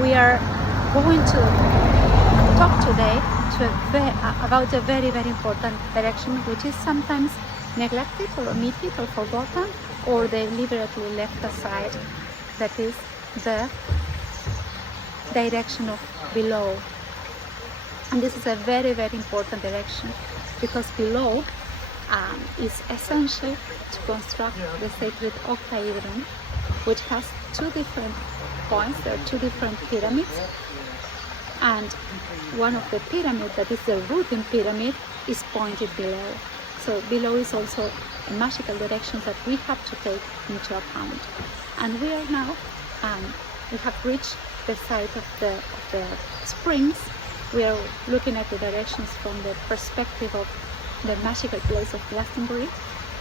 we are going to talk today about a very, very important direction, which is sometimes neglected or omitted or forgotten or deliberately left aside. That is the direction of below. And this is a very, very important direction, because below is essential to construct the sacred Octahedron, which has two different points. There are two different pyramids, and one of the pyramids, that is the rooting pyramid, is pointed below. So below is also a magical direction that we have to take into account. And we are now, we have reached the site of the springs. We are looking at the directions from the perspective of the magical place of Glastonbury,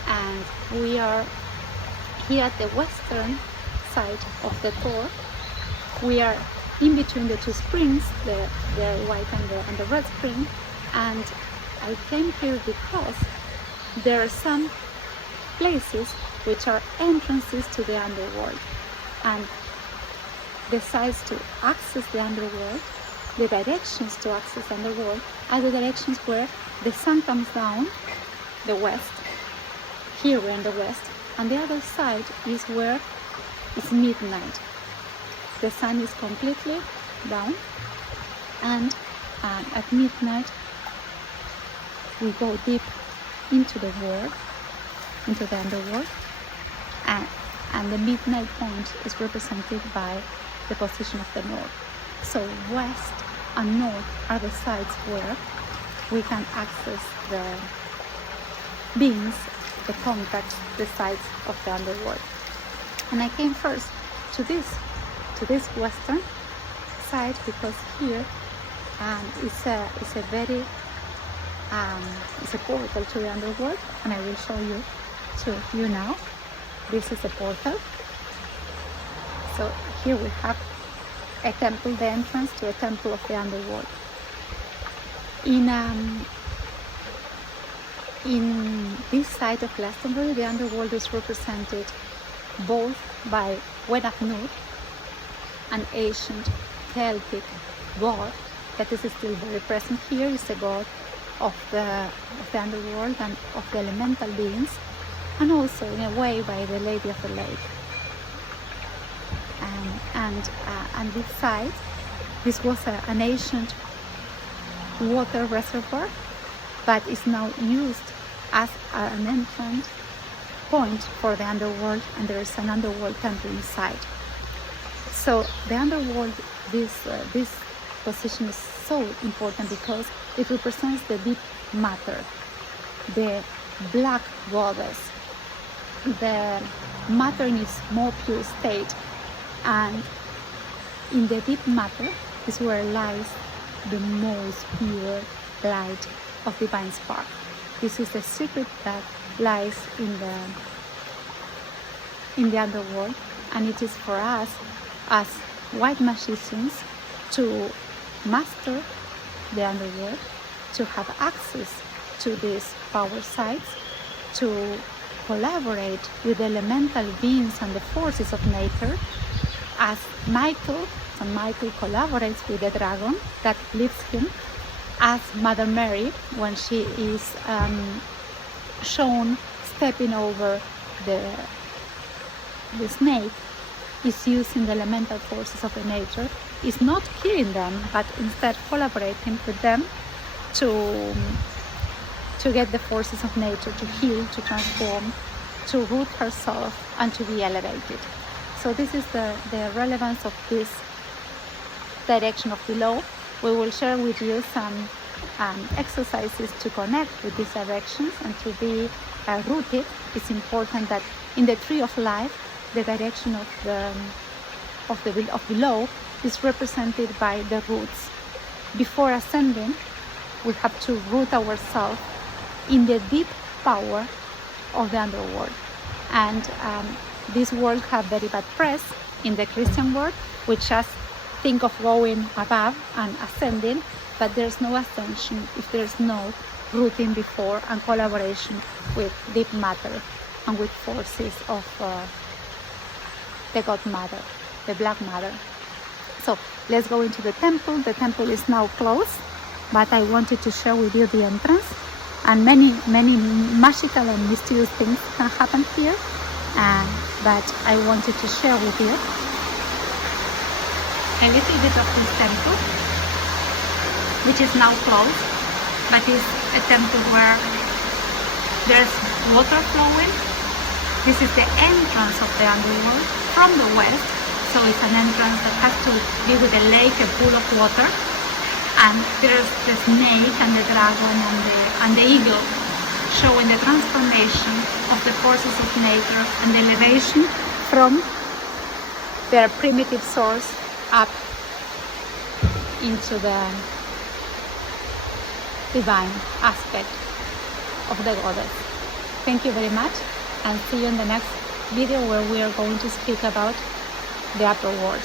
and we are here at the western side of the tour. We are in between the two springs, the white and the red spring, and I came here because there are some places which are entrances to the underworld, and the sites to access the underworld, the directions to access the underworld, are the directions where the sun comes down, the west. Here we're in the west, and the other side is where it's midnight. The sun is completely down, and at midnight we go deep into the world, into the underworld, and the midnight point is represented by the position of the north. So west and north are the sides where we can access the beings, the contacts, the sides of the underworld. And I came first to this western side, because here it's a very it's a portal to the underworld, and I will show you to you now. This is a portal. So here we have a temple, the entrance to a temple of the underworld. In this side of Glastonbury, the underworld is represented both by Wenaghnur, an ancient Celtic god that is still very present here. Is the god of the underworld and of the elemental beings, and also in a way by the Lady of the Lake. And this side, this was an ancient water reservoir, but is now used as an entrance point for the underworld, and there is an underworld temple inside. So the underworld, this position is so important because it represents the deep matter, the black goddess, the matter in its more pure state. And in the deep matter is where lies the most pure light of divine spark. This is the secret that lies in the underworld, and it is for us as white magicians to master the underworld, to have access to these power sites, to collaborate with the elemental beings and the forces of nature, as St. Michael collaborates with the dragon that lifts him, as Mother Mary, when she is shown stepping over the snake, is using the elemental forces of the nature, is not killing them, but instead collaborating with them to get the forces of nature to heal, to transform, to root herself, and to be elevated. So this is the relevance of this direction of below. We will share with you some exercises to connect with these directions and to be rooted. It's important that in the tree of life, the direction of below is represented by the roots. Before ascending, we have to root ourselves in the deep power of the underworld. And this world have very bad press in the Christian world, which just think of going above and ascending, but there's no ascension if there's no rooting before and collaboration with deep matter and with forces of the God Mother, the Black Mother. So let's go into the temple. The temple is now closed, but I wanted to share with you the entrance, and many magical and mysterious things can happen here, but I wanted to share with you a little bit of this temple, which is now closed, but is a temple where there's water flowing. This is the entrance of the underworld from the west, so it's an entrance that has to be with a lake, a pool of water, and there's the snake and the dragon and the eagle, showing the transformation of the forces of nature and the elevation from their primitive source up into the divine aspect of the goddess. Thank you very much, and see you in the next video where we are going to speak about the upper world.